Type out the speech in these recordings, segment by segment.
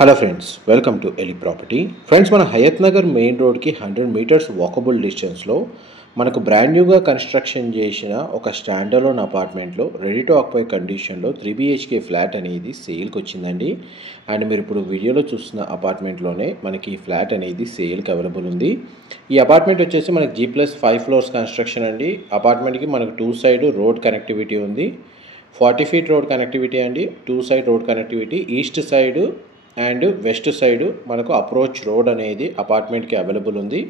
Hello friends, welcome to Eli property. Friends, మన Hayath Nagar main రోడ్కి 100 metres walkable డిస్టెన్స్లో మనకు బ్రాండ్ న్యూగా కన్స్ట్రక్షన్ చేసిన ఒక స్టాండర్లోన్ అపార్ట్మెంట్లో రెడీ టు ఆక్యుపై కండిషన్లో 3 BHK ఫ్లాట్ అనేది సేల్కి వచ్చిందండి. అండ్ మీరు ఇప్పుడు వీడియోలో చూస్తున్న అపార్ట్మెంట్లోనే మనకి ఈ ఫ్లాట్ అనేది సేల్కి అవైలబుల్ ఉంది. ఈ అపార్ట్మెంట్ వచ్చేసి మనకి G+5 ఫ్లోర్స్ కన్స్ట్రక్షన్ అండి. అపార్ట్మెంట్కి మనకు 2 సైడ్ రోడ్ కనెక్టివిటీ ఉంది. 40 feet రోడ్ కనెక్టివిటీ అండి. 2 side road connectivity, east side and west side మనకు అప్రోచ్ రోడ్ అనేది అపార్ట్మెంట్కి అవైలబుల్ ఉంది.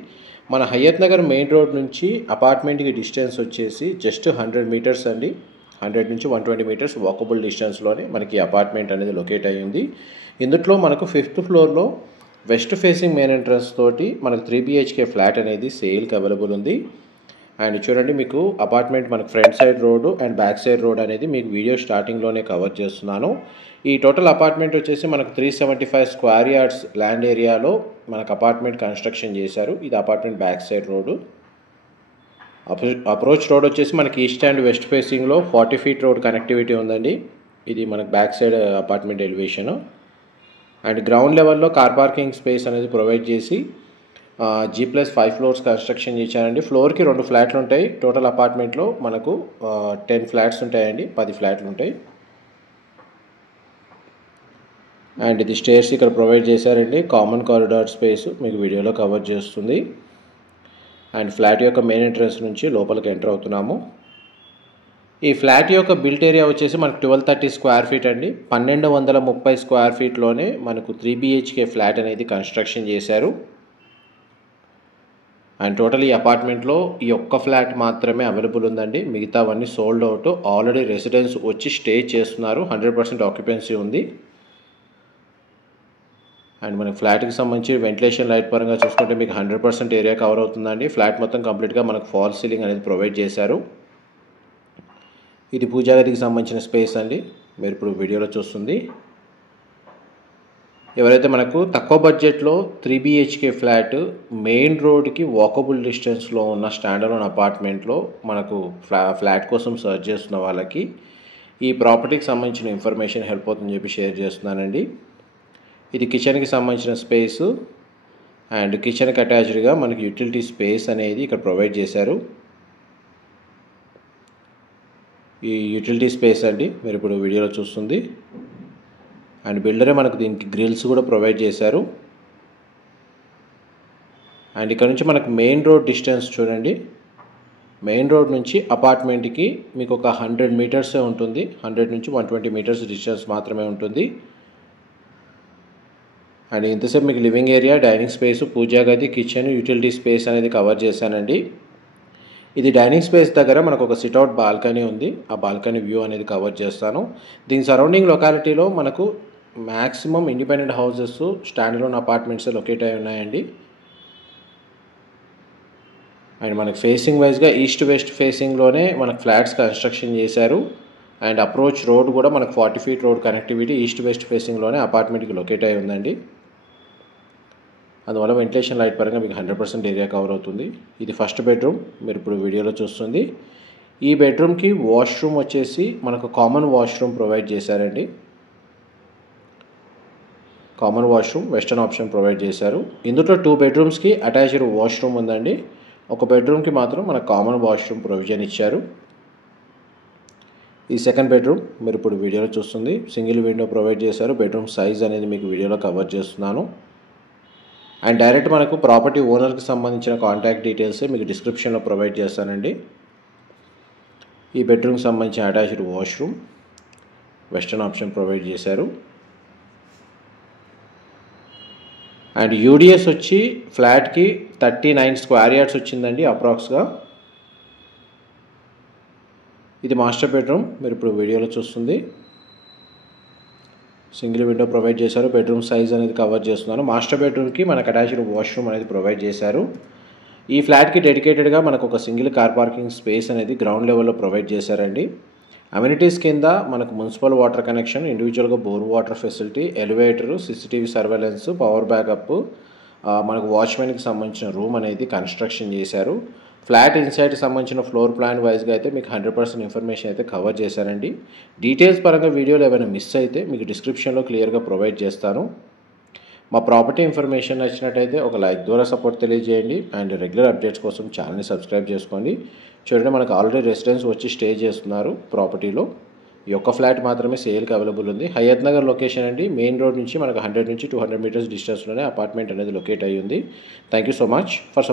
మన హయత్ నగర్ మెయిన్ రోడ్ నుంచి అపార్ట్మెంట్కి డిస్టెన్స్ వచ్చేసి జస్ట్ 100 మీటర్స్ అండి. 100 నుంచి 120 మీటర్స్ వాకబుల్ డిస్టెన్స్లోనే మనకి అపార్ట్మెంట్ అనేది లొకేట్ అయ్యింది. ఇందులో మనకు 5th ఫ్లోర్లో వెస్ట్ ఫేసింగ్ మెయిన్ ఎంట్రన్స్ తోటి మనకు 3 BHK ఫ్లాట్ అనేది సేల్కి అవైలబుల్ ఉంది. అండ్ చూడండి, మీకు అపార్ట్మెంట్ మనకు front side road and back side road అనేది మీకు వీడియో స్టార్టింగ్లోనే కవర్ చేస్తున్నాను. ఈ టోటల్ అపార్ట్మెంట్ వచ్చేసి మనకు 375 స్క్వేర్ యార్డ్స్ ల్యాండ్ ఏరియాలో మనకు అపార్ట్మెంట్ కన్స్ట్రక్షన్ చేశారు. ఇది apartment back side road. Approach road వచ్చేసి మనకి ఈస్ట్ అండ్ వెస్ట్ ఫేసింగ్లో 40 feet రోడ్ కనెక్టివిటీ ఉందండి. ఇది మనకు back side apartment elevation. And ground లెవెల్లో కార్ పార్కింగ్ స్పేస్ అనేది ప్రొవైడ్ చేసి G+5 ఫ్లోర్స్ కన్స్ట్రక్షన్ చేశారండి. ఫ్లోర్కి 2 ఫ్లాట్లు ఉంటాయి. టోటల్ అపార్ట్మెంట్లో మనకు 10 ఫ్లాట్స్ ఉంటాయండి. 10 ఫ్లాట్లు ఉంటాయి. అండ్ ఇది స్టేర్స్ ఇక్కడ ప్రొవైడ్ చేశారండి. కామన్ కారిడార్ స్పేస్ మీకు వీడియోలో కవర్ చేస్తుంది. అండ్ ఫ్లాట్ యొక్క మెయిన్ ఎంట్రన్స్ నుంచి లోపలికి ఎంటర్ అవుతున్నాము. ఈ ఫ్లాట్ యొక్క బిల్ట్ ఏరియా వచ్చేసి మనకు 1230 స్క్వేర్ ఫీట్ అండి. 1230 స్క్వేర్ ఫీట్లోనే మనకు 3 BHK ఫ్లాట్ అనేది కన్స్ట్రక్షన్ చేశారు. అండ్ టోటల్ ఈ అపార్ట్మెంట్లో ఈ ఒక్క ఫ్లాట్ మాత్రమే అవైలబుల్ ఉందండి. మిగతావన్నీ సోల్డ్ అవుట్. ఆల్రెడీ రెసిడెంట్స్ వచ్చి స్టే చేస్తున్నారు. 100% ఆక్యుపెన్సీ ఉంది. అండ్ మనకి ఫ్లాట్కి సంబంధించి వెంటిలేషన్ లైట్ పరంగా చూసుకుంటే మీకు 100% ఏరియా కవర్ అవుతుందండి. ఫ్లాట్ మొత్తం కంప్లీట్గా మనకు ఫాల్ సీలింగ్ అనేది ప్రొవైడ్ చేశారు. ఇది పూజా గదికి సంబంధించిన స్పేస్ అండి. మీరు ఇప్పుడు వీడియోలో చూస్తుంది. ఎవరైతే మనకు తక్కువ బడ్జెట్లో 3 BHK ఫ్లాట్ మెయిన్ రోడ్కి వాకబుల్ డిస్టెన్స్లో ఉన్న స్టాండర్లోన్ అపార్ట్మెంట్లో మనకు ఫ్లాట్ కోసం సర్చ్ చేస్తున్న వాళ్ళకి ఈ ప్రాపర్టీకి సంబంధించిన ఇన్ఫర్మేషన్ హెల్ప్ అవుతుందని చెప్పి షేర్ చేస్తున్నానండి. ఇది కిచెన్కి సంబంధించిన స్పేసు. అండ్ కిచెన్కి అటాచ్డ్గా మనకి యూటిలిటీ స్పేస్ అనేది ఇక్కడ ప్రొవైడ్ చేశారు. ఈ యూటిలిటీ స్పేస్ అండి మీరు ఇప్పుడు వీడియోలో చూస్తుంది. అండ్ బిల్డరే మనకు దీనికి గ్రిల్స్ కూడా ప్రొవైడ్ చేశారు. అండ్ ఇక్కడ నుంచి మనకు మెయిన్ రోడ్ డిస్టెన్స్ చూడండి. మెయిన్ రోడ్ నుంచి అపార్ట్మెంట్కి మీకు ఒక 100 మీటర్సే ఉంటుంది. 100 నుంచి 120 మీటర్స్ డిస్టెన్స్ మాత్రమే ఉంటుంది. అండ్ ఇంతసేపు మీకు లివింగ్ ఏరియా, డైనింగ్ స్పేస్, పూజా గది, కిచెన్, యూటిలిటీ స్పేస్ అనేది కవర్ చేశానండి. ఇది డైనింగ్ స్పేస్ దగ్గర మనకు ఒక సిట్అవుట్ బాల్కనీ ఉంది. ఆ బాల్కనీ వ్యూ అనేది కవర్ చేస్తాను. దీని సరౌండింగ్ లొకాలిటీలో మనకు maximum independent houses, స్టాండర్లోన్ apartments locate అయి ఉన్నాయండి. అండ్ మనకు ఫేసింగ్ వైజ్గా ఈస్ట్ వెస్ట్ ఫేసింగ్లోనే మనకు ఫ్లాట్స్ కన్స్ట్రక్షన్ చేశారు. అండ్ అప్రోచ్ రోడ్ కూడా మనకు 40 feet road connectivity east west ఫేసింగ్లోనే అపార్ట్మెంట్కి లొకేట్ అయి ఉందండి. అందువల్ల వెంటిలేషన్ లైట్ పరంగా మీకు 100% ఏరియా కవర్ అవుతుంది. ఇది ఫస్ట్ బెడ్రూమ్ మీరు ఇప్పుడు వీడియోలో చూస్తుంది. ఈ బెడ్రూమ్కి వాష్రూమ్ వచ్చేసి మనకు కామన్ వాష్రూమ్ ప్రొవైడ్ చేశారండి. Common washroom western option provide చేశారు. ఇందులో 2 బెడ్రూమ్స్కి అటాచ్డ్ వాష్రూమ్ ఉందండి. ఒక బెడ్రూమ్కి మాత్రం మనకు కామన్ వాష్రూమ్ ప్రొవిజన్ ఇచ్చారు. ఈ సెకండ్ బెడ్రూమ్ మీరు ఇప్పుడు వీడియోలో చూస్తుంది. సింగిల్ విండో ప్రొవైడ్ చేశారు. బెడ్రూమ్ సైజ్ అనేది మీకు వీడియోలో కవర్ చేస్తున్నాను. అండ్ డైరెక్ట్ మనకు ప్రాపర్టీ ఓనర్కి సంబంధించిన కాంటాక్ట్ డీటెయిల్స్ మీకు డిస్క్రిప్షన్లో ప్రొవైడ్ చేస్తానండి. ఈ బెడ్రూమ్కి సంబంధించిన attached washroom western option provide చేశారు. అండ్ యూడిఎస్ వచ్చి ఫ్లాట్కి 39 స్క్వేర్ యార్డ్స్ వచ్చిందండి అప్రాక్స్గా. ఇది మాస్టర్ బెడ్రూమ్ మీరు ఇప్పుడు వీడియోలో చూస్తుంది. సింగిల్ విండో ప్రొవైడ్ చేశారు. బెడ్రూమ్ సైజ్ అనేది కవర్ చేస్తున్నాను. మాస్టర్ బెడ్రూమ్కి మనకు అటాచ్డ్ వాష్రూమ్ అనేది ప్రొవైడ్ చేశారు. ఈ ఫ్లాట్కి డెడికేటెడ్గా మనకు ఒక సింగిల్ కార్ పార్కింగ్ స్పేస్ అనేది గ్రౌండ్ లెవెల్లో ప్రొవైడ్ చేశారండి. అమ్యూనిటీస్ కింద మనకు మున్సిపల్ వాటర్ కనెక్షన్, ఇండివిజువల్గా bore water facility, elevator, CCTV surveillance, power backup, మనకు వాచ్మెన్కి సంబంధించిన రూమ్ అనేది కన్స్ట్రక్షన్ చేశారు. ఫ్లాట్ ఇన్సైడ్కి సంబంధించిన ఫ్లోర్ ప్లాన్ వైజ్గా అయితే మీకు 100% ఇన్ఫర్మేషన్ అయితే కవర్ చేశారండి. డీటెయిల్స్ పరంగా వీడియోలో ఏమైనా మిస్ అయితే మీకు డిస్క్రిప్షన్లో క్లియర్గా ప్రొవైడ్ చేస్తాను. మా ప్రాపర్టీ ఇన్ఫర్మేషన్ నచ్చినట్టయితే ఒక లైక్ ద్వారా సపోర్ట్ తెలియజేయండి అండ్ రెగ్యులర్ అప్డేట్స్ కోసం ఛానల్ని సబ్స్క్రైబ్ చేసుకోండి. చూడండి, మనకు ఆల్రెడీ రెసిడెంట్స్ వచ్చి స్టే చేస్తున్నారు ప్రాపర్టీలో. ఈ ఒక్క ఫ్లాట్ మాత్రమే సేల్కి అవైలబుల్ ఉంది. హయత్ నగర్ లొకేషన్ అండి. మెయిన్ రోడ్ నుంచి మనకు 100 నుంచి 200 మీటర్స్ డిస్టెన్స్లోనే అపార్ట్మెంట్ అనేది లొకేట్ అయ్యి ఉంది. Thank you so much for